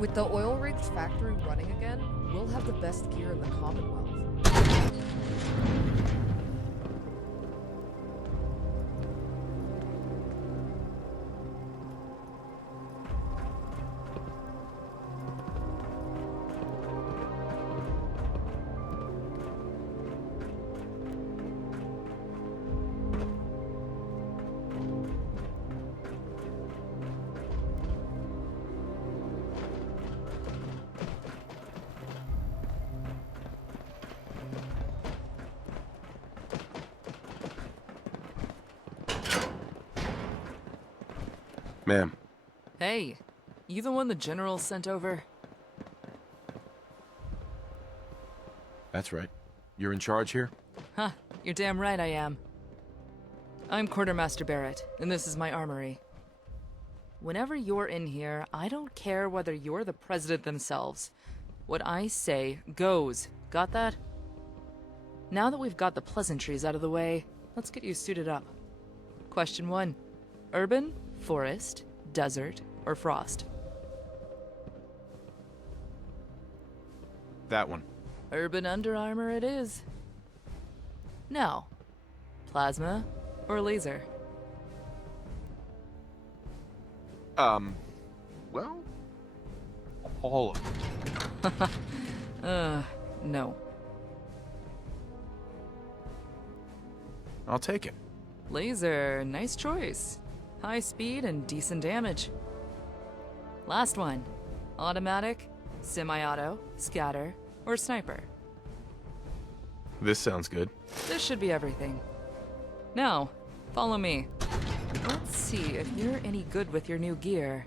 With the oil-rich factory running again, we'll have the best gear in the Commonwealth. Ma'am. Hey, you the one the General sent over? That's right. You're in charge here? Huh, you're damn right I am. I'm Quartermaster Barrett, and this is my armory. Whenever you're in here, I don't care whether you're the president themselves. What I say goes. Got that? Now that we've got the pleasantries out of the way, let's get you suited up. Question 1. Urban, forest, desert, or frost? That one. Urban Under Armour it is. Now, plasma or laser? Well, all of them. No. I'll take it. Laser, nice choice. High speed and decent damage. Last one. Automatic, semi-auto, scatter, or sniper? This sounds good. This should be everything. Now, follow me. Let's see if you're any good with your new gear.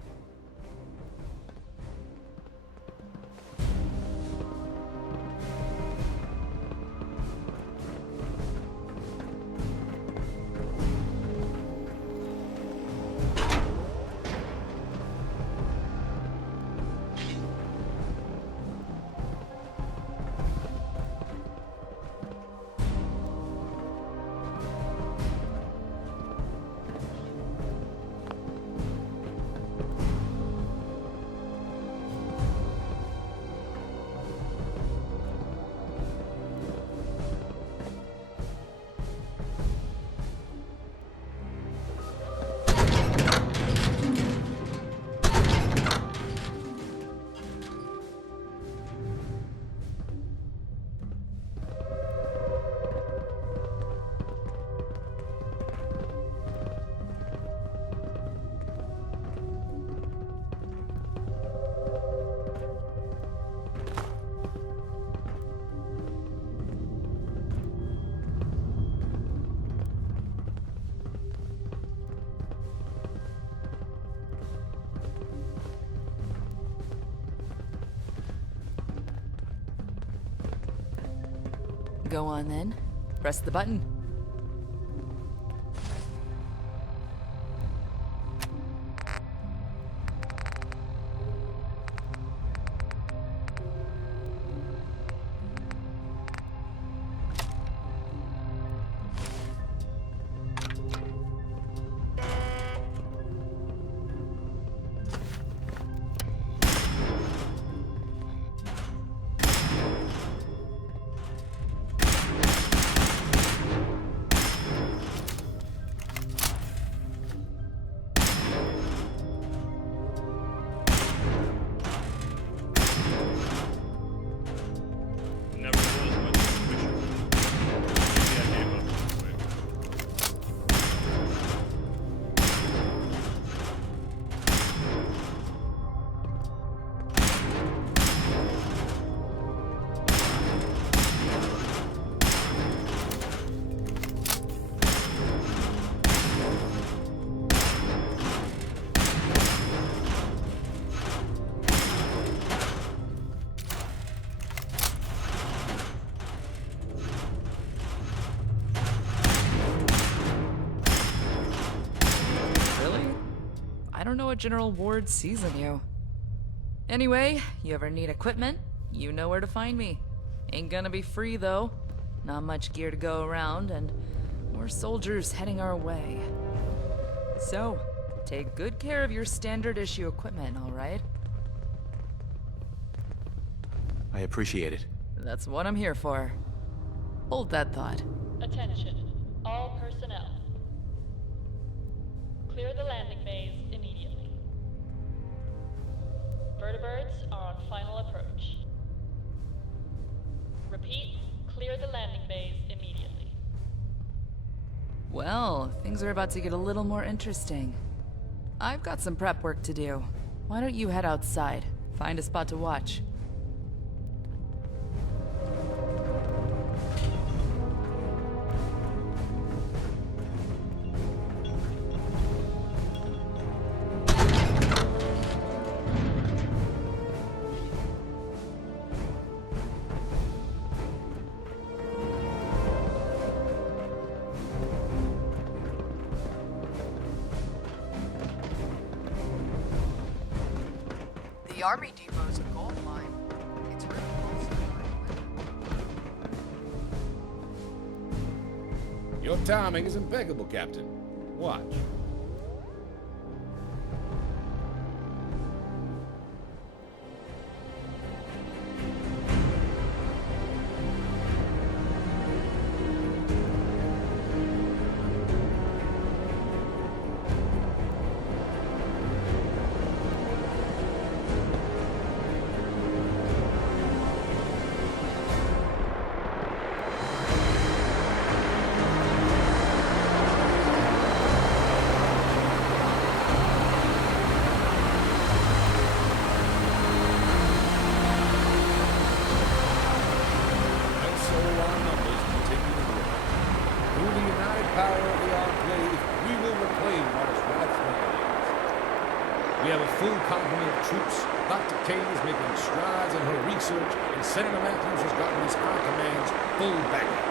Go on then. Press the button. Never was much official. Maybe I gave up this way. Really? I don't know what General Ward sees in you. Anyway, you ever need equipment, you know where to find me. Ain't gonna be free though. Not much gear to go around, and more soldiers heading our way. So, take good care of your standard issue equipment, alright? I appreciate it. That's what I'm here for. Hold that thought. Attention, all personnel. Clear the landing bays immediately. Vertibirds are on final approach. Repeat, clear the landing bays immediately. Well, things are about to get a little more interesting. I've got some prep work to do. Why don't you head outside? Find a spot to watch. The army depot's a gold mine. It's really close to mine. Your timing is impeccable, Captain. Watch. Power of the Enclave, we will reclaim what is rightfully ours. We have a full complement of troops. Dr. Kane is making strides in her research, and Senator Matthews has gotten his high command's full backing.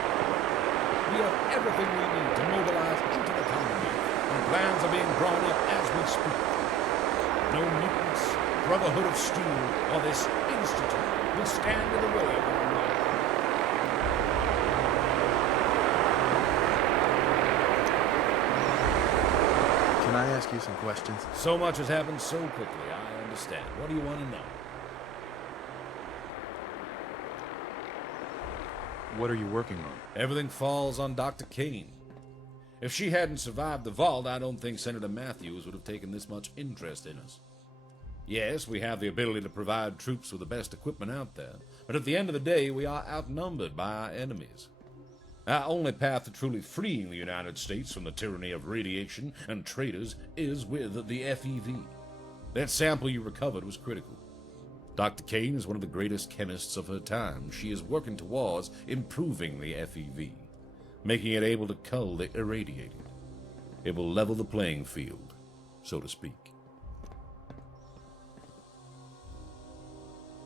We have everything we need to mobilize into the Commonwealth, and plans are being drawn up as we speak. No mutants, Brotherhood of Steel, or this Institute will stand in the way of our life. Can I ask you some questions? So much has happened so quickly, I understand. What do you want to know? What are you working on? Everything falls on Dr. Kane. If she hadn't survived the vault, I don't think Senator Matthews would have taken this much interest in us. Yes, we have the ability to provide troops with the best equipment out there, but at the end of the day, we are outnumbered by our enemies. Our only path to truly freeing the United States from the tyranny of radiation and traitors is with the FEV. That sample you recovered was critical. Dr. Kane is one of the greatest chemists of her time. She is working towards improving the FEV, making it able to cull the irradiated. It will level the playing field, so to speak.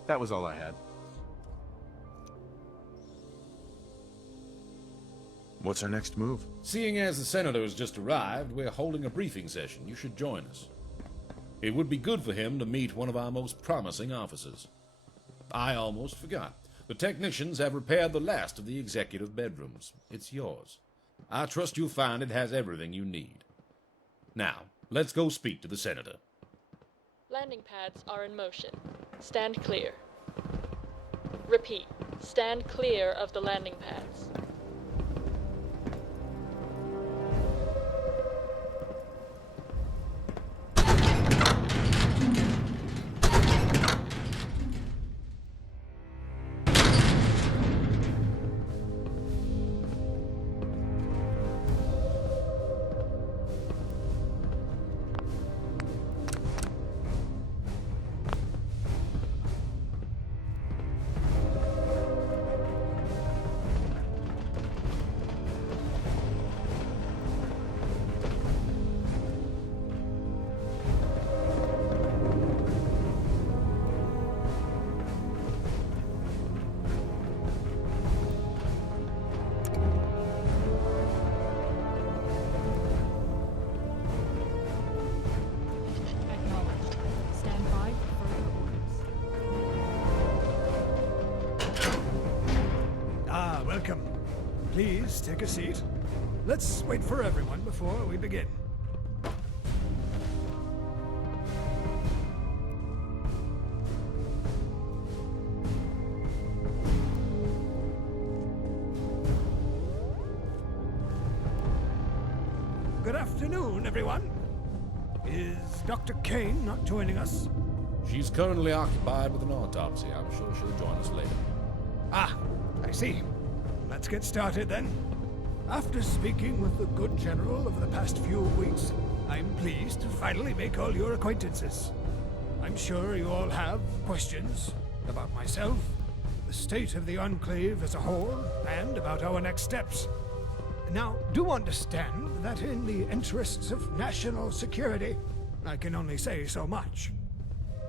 That was all I had. What's our next move? Seeing as the senator has just arrived, we're holding a briefing session. You should join us. It would be good for him to meet one of our most promising officers. I almost forgot. The technicians have repaired the last of the executive bedrooms. It's yours. I trust you'll find it has everything you need. Now, let's go speak to the senator. Landing pads are in motion. Stand clear. Repeat, stand clear of the landing pads. Welcome. Please take a seat. Let's wait for everyone before we begin. good afternoon, everyone. Is Dr. Kane not joining us? She's currently occupied with an autopsy. I'm sure she'll join us later. Ah, I see. Let's get started then. After speaking with the good general over the past few weeks, I'm pleased to finally make all your acquaintances. I'm sure you all have questions about myself, the state of the Enclave as a whole, and about our next steps. Now, do understand that in the interests of national security, I can only say so much.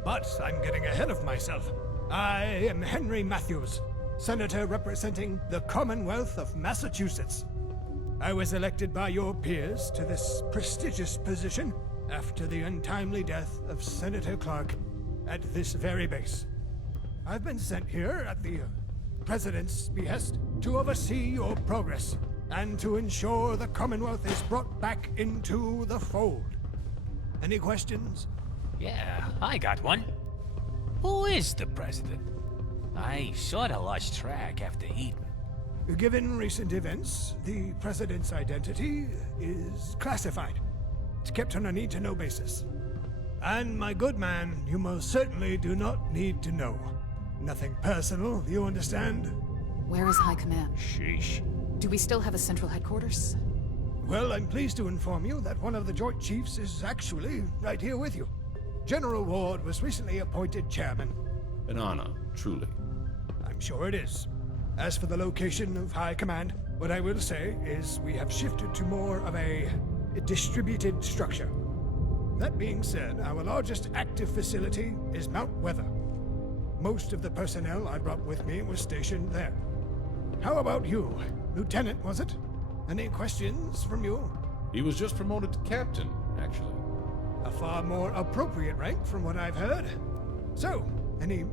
But I'm getting ahead of myself. I am Henry Matthews, Senator representing the Commonwealth of Massachusetts. I was elected by your peers to this prestigious position after the untimely death of Senator Clark at this very base. I've been sent here at the President's behest to oversee your progress and to ensure the Commonwealth is brought back into the fold. Any questions? Yeah, I got one. Who is the president? I sorta lost track after Eden. Given recent events, the President's identity is classified. It's kept on a need-to-know basis. And my good man, you most certainly do not need to know. Nothing personal, you understand? Where is High Command? Sheesh. Do we still have a central headquarters? Well, I'm pleased to inform you that one of the Joint Chiefs is actually right here with you. General Ward was recently appointed chairman. An honor, truly. I'm sure it is. As for the location of High Command, what I will say is we have shifted to more of a distributed structure. That being said, our largest active facility is Mount Weather. Most of the personnel I brought with me was stationed there. How about you? Lieutenant, was it? Any questions from you? He was just promoted to captain, actually. A far more appropriate rank from what I've heard. So, any...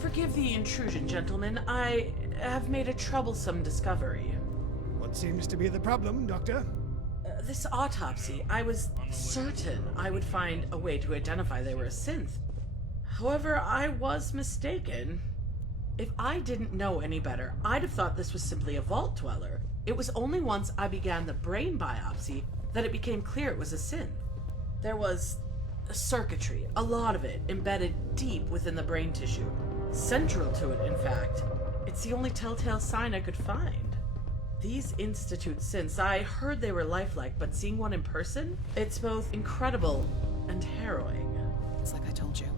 Forgive the intrusion, gentlemen. I have made a troublesome discovery. What seems to be the problem, Doctor? This autopsy, I was certain I would find a way to identify they were a synth. However, I was mistaken. If I didn't know any better, I'd have thought this was simply a vault dweller. It was only once I began the brain biopsy that it became clear it was a synth. There was circuitry, a lot of it, embedded deep within the brain tissue. Central to it, in fact. It's the only telltale sign I could find. These Institute synths, I heard they were lifelike, but seeing one in person, it's both incredible and harrowing. It's like I told you.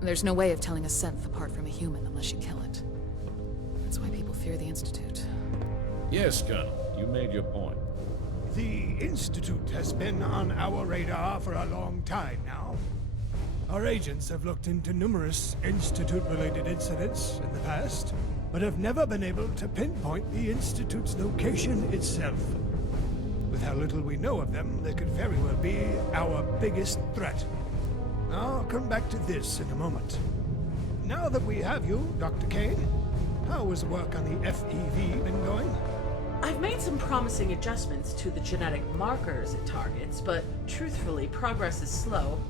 There's no way of telling a synth apart from a human unless you kill it. That's why people fear the Institute. Yes, Colonel, you made your point. The Institute has been on our radar for a long time now. Our agents have looked into numerous Institute-related incidents in the past, but have never been able to pinpoint the Institute's location itself. With how little we know of them, they could very well be our biggest threat. I'll come back to this in a moment. Now that we have you, Dr. Kane, how has work on the FEV been going? I've made some promising adjustments to the genetic markers it targets, but truthfully, progress is slow.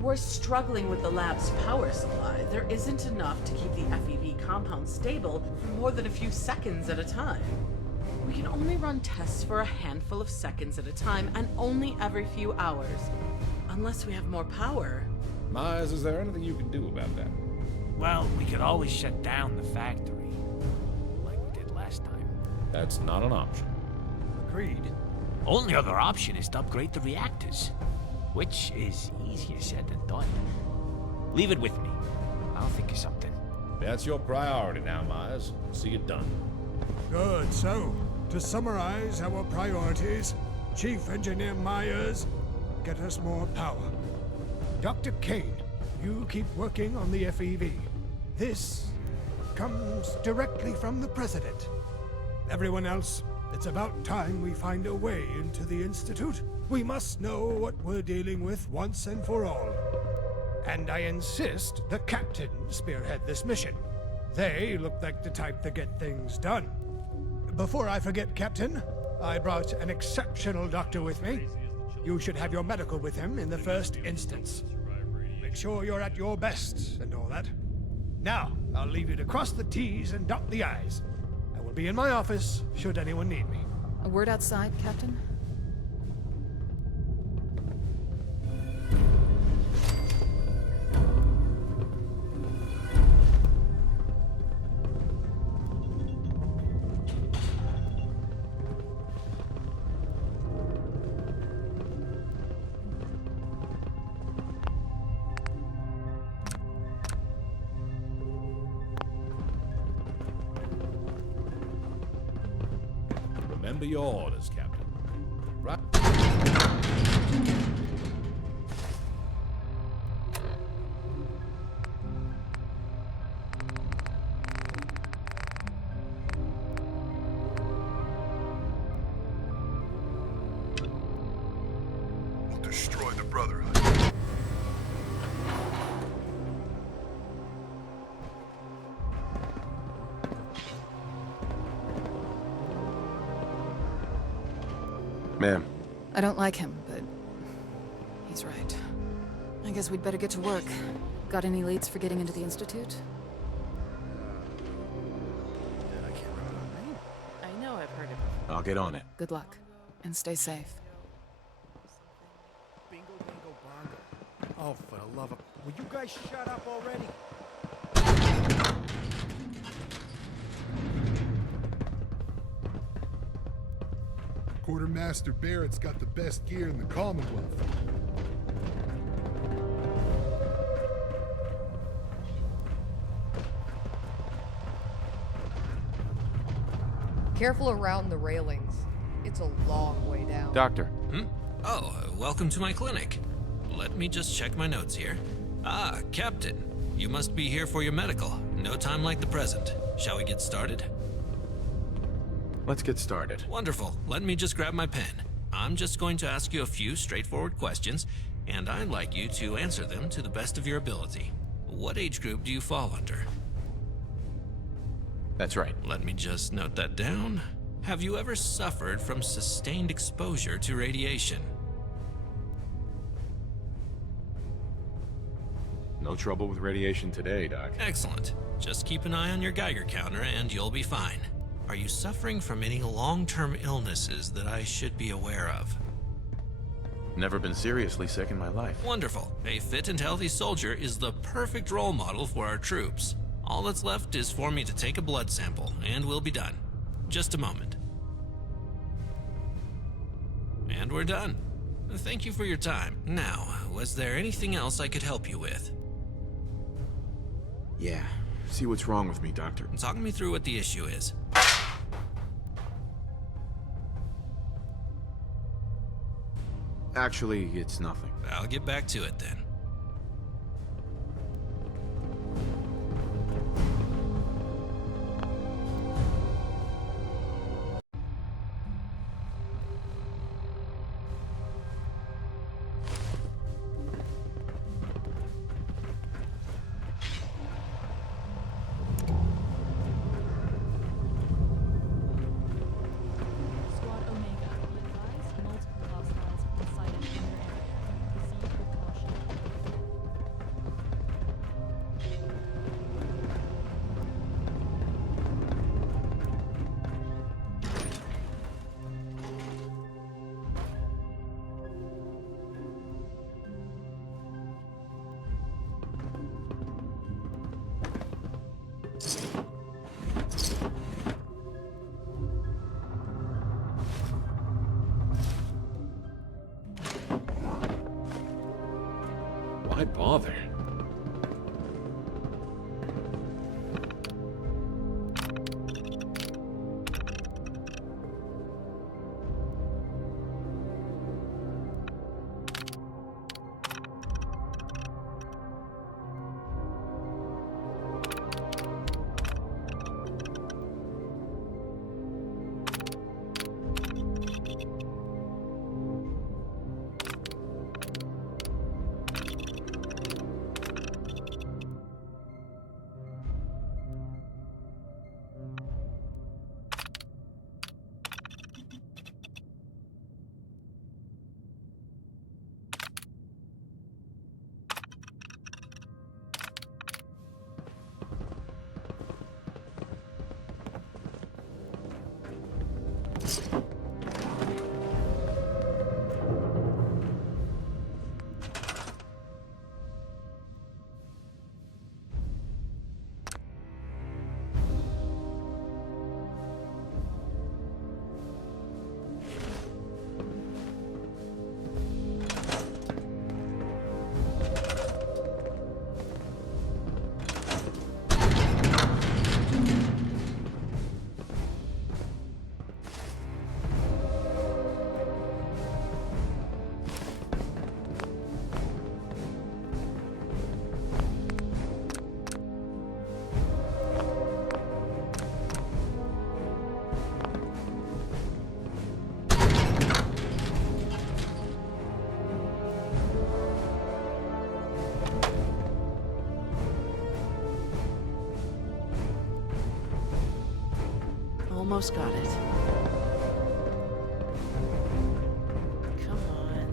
We're struggling with the lab's power supply. There isn't enough to keep the FEV compound stable for more than a few seconds at a time. We can only run tests for a handful of seconds at a time, and only every few hours. Unless we have more power. Myers, is there anything you can do about that? Well, we could always shut down the factory, like we did last time. That's not an option. Agreed. Only other option is to upgrade the reactors, which is easier said than done. Leave it with me. I'll think of something. That's your priority now, Myers. See it done. Good. So, to summarize our priorities, Chief Engineer Myers, get us more power. Dr. Kane, you keep working on the FEV. This comes directly from the President. Everyone else, it's about time we find a way into the Institute. We must know what we're dealing with once and for all. And I insist the Captain spearhead this mission. They look like the type to get things done. Before I forget, Captain, I brought an exceptional doctor with me. You should have your medical with him in the first instance. Make sure you're at your best and all that. Now, I'll leave you to cross the T's and dot the I's. I will be in my office should anyone need me. A word outside, Captain? Remember your orders, Captain. Right. We'll destroy the Brotherhood. Ma'am, I don't like him, but he's right. I guess we'd better get to work. Got any leads for getting into the Institute? I know I've heard it. I'll get on it. Good luck, and stay safe. Bingo, bingo, bongo. Oh, for the love of... Will you guys shut up already? Quartermaster Barrett's got the best gear in the Commonwealth. Careful around the railings. It's a long way down. Doctor. Oh, welcome to my clinic. Let me just check my notes here. Ah, Captain. You must be here for your medical. No time like the present. Shall we get started? Let's get started. Wonderful. Let me just grab my pen. I'm just going to ask you a few straightforward questions, and I'd like you to answer them to the best of your ability. What age group do you fall under? That's right. Let me just note that down. Have you ever suffered from sustained exposure to radiation? No trouble with radiation today, Doc. Excellent. Just keep an eye on your Geiger counter and you'll be fine. Are you suffering from any long-term illnesses that I should be aware of? Never been seriously sick in my life. Wonderful. A fit and healthy soldier is the perfect role model for our troops. All that's left is for me to take a blood sample, and we'll be done. Just a moment. And we're done. Thank you for your time. Now, was there anything else I could help you with? Yeah. See what's wrong with me, Doctor. Talk me through what the issue is. Actually, it's nothing. I'll get back to it then. Squad Omega, be advised multiple hostiles have been sighted in your area. Proceed with caution. Why bother? Almost got it. Come on.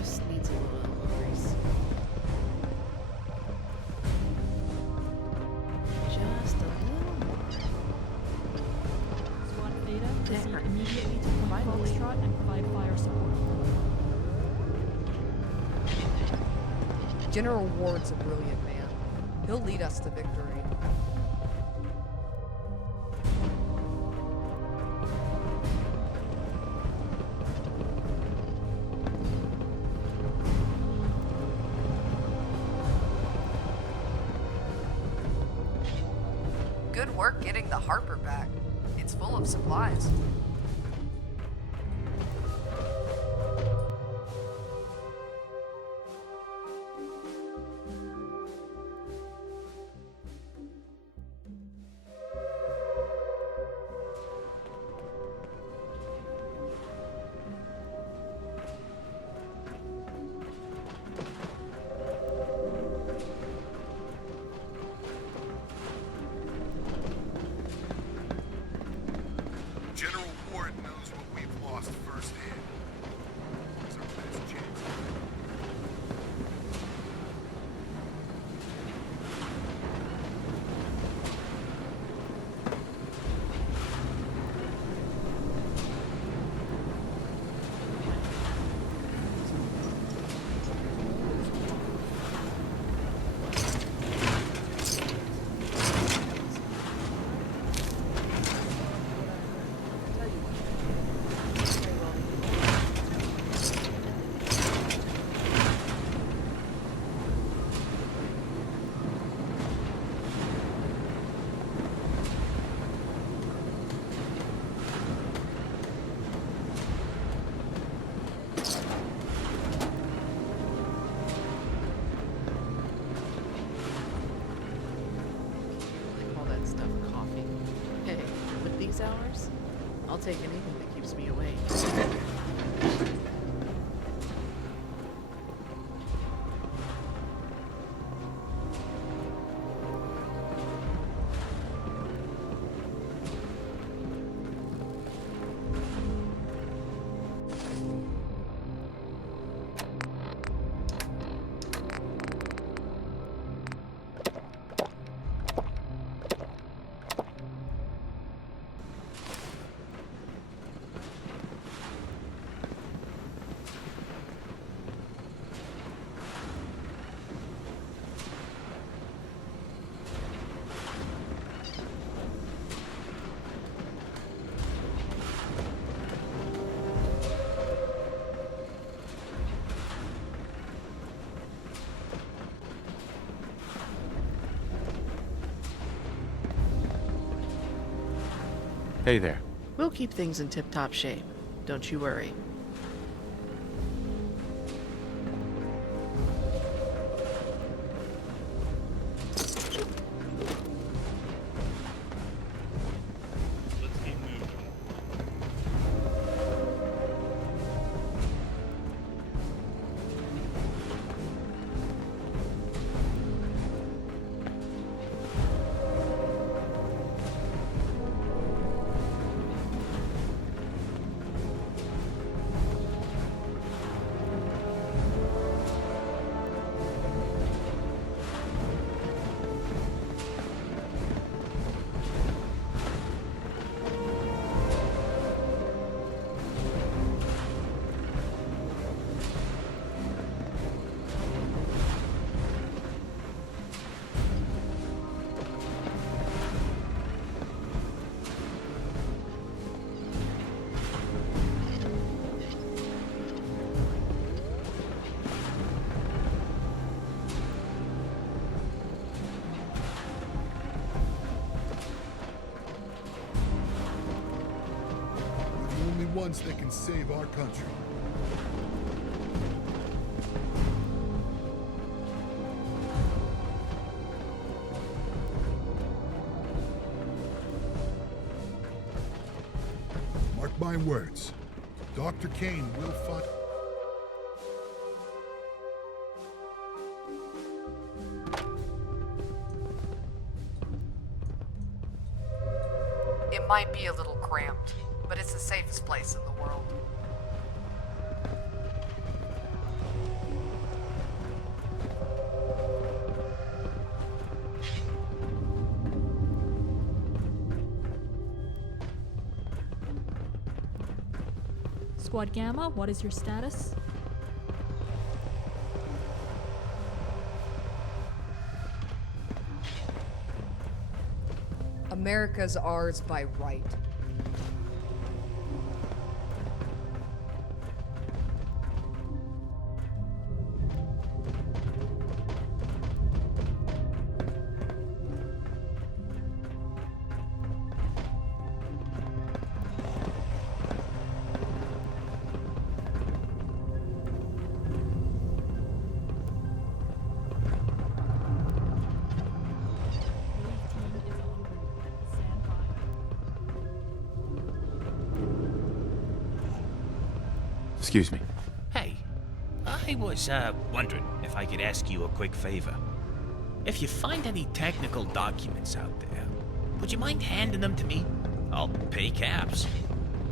Just needs a little grease. Just a little more. Squad Theta, proceed There. immediately to Point Foxtrot and provide fire support. General Ward's a brilliant man. He'll lead us to victory. Good work getting the Harper back. It's full of supplies. General Ward knows what we've lost firsthand. It's our best chance. I call that stuff coffee. Hey, with these hours, I'll take anything that keeps me awake. Hey there. We'll keep things in tip-top shape. Don't you worry. Let's keep moving. We're the only ones that can save our country. Mark my words. Dr. Kane will fight. It might be a little cramped, but it's the safest place in the world. Squad Gamma, what is your status? America's ours by right. Excuse me. Hey, I was wondering if I could ask you a quick favor. If you find any technical documents out there, would you mind handing them to me? I'll pay caps.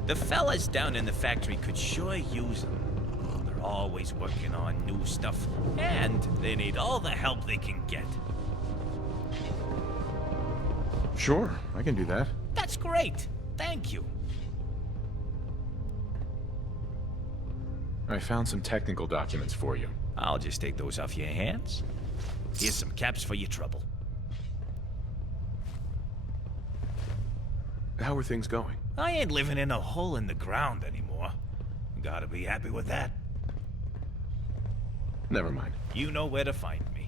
The fellas down in the factory could sure use them. They're always working on new stuff, and they need all the help they can get. Sure, I can do that. That's great. Thank you. I found some technical documents for you. I'll just take those off your hands. Here's some caps for your trouble. How are things going? I ain't living in a hole in the ground anymore. Gotta be happy with that. Never mind. You know where to find me.